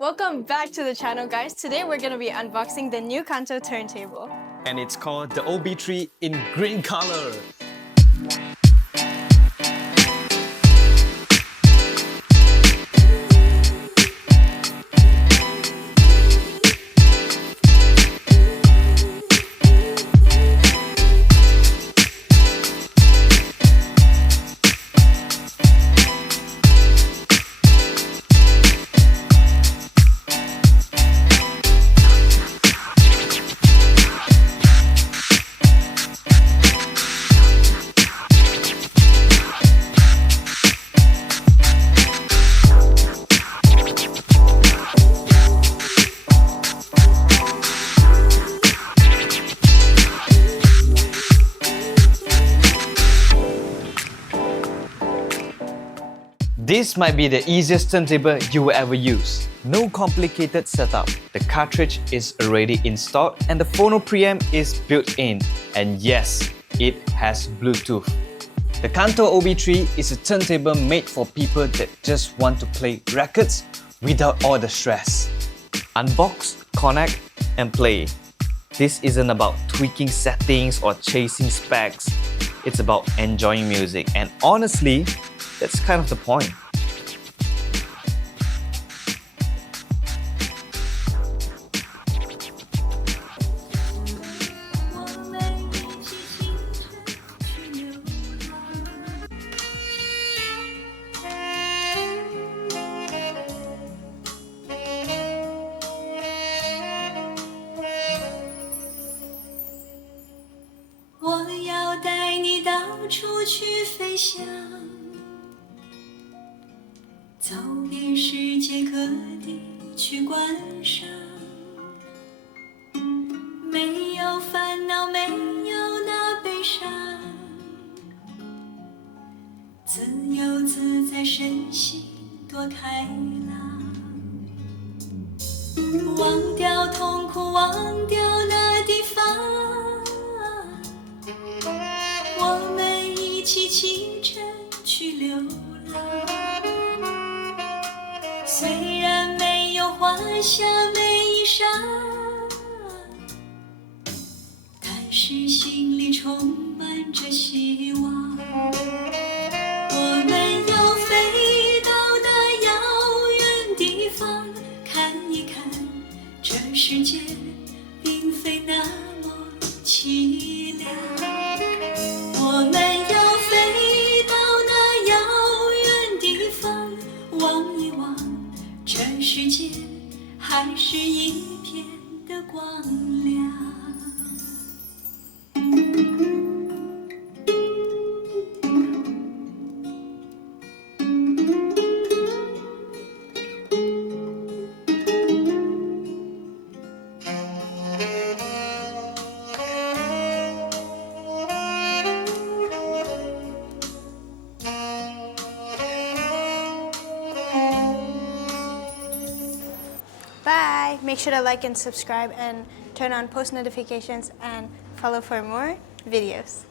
Welcome back to the channel, guys. Today we're going to be unboxing the new Kanto turntable. And it's called the OBI3 in green color. This might be the easiest turntable you will ever use. No complicated setup. The cartridge is already installed and the phono preamp is built in. And yes, it has Bluetooth. The Kanto OBI3 is a turntable made for people that just want to play records without all the stress. Unbox, connect, and play. This isn't about tweaking settings or chasing specs. It's about enjoying music, and honestly, that's kind of the point.我要带你到处去飞翔，走遍世界各地去观赏，没有烦恼，没有那悲伤，自由自在，身心多开朗，忘掉痛苦，忘掉那地方，我们一起启程去流浪。虽然没有华厦美衣裳，但是心里充满着希望。我们要飞到那遥远地方，看一看这世界并非那么凄凉。我们要飞到那遥远地方，望一望这世界还是一片的光亮。Bye! Make sure to like and subscribe and turn on post notifications and follow for more videos.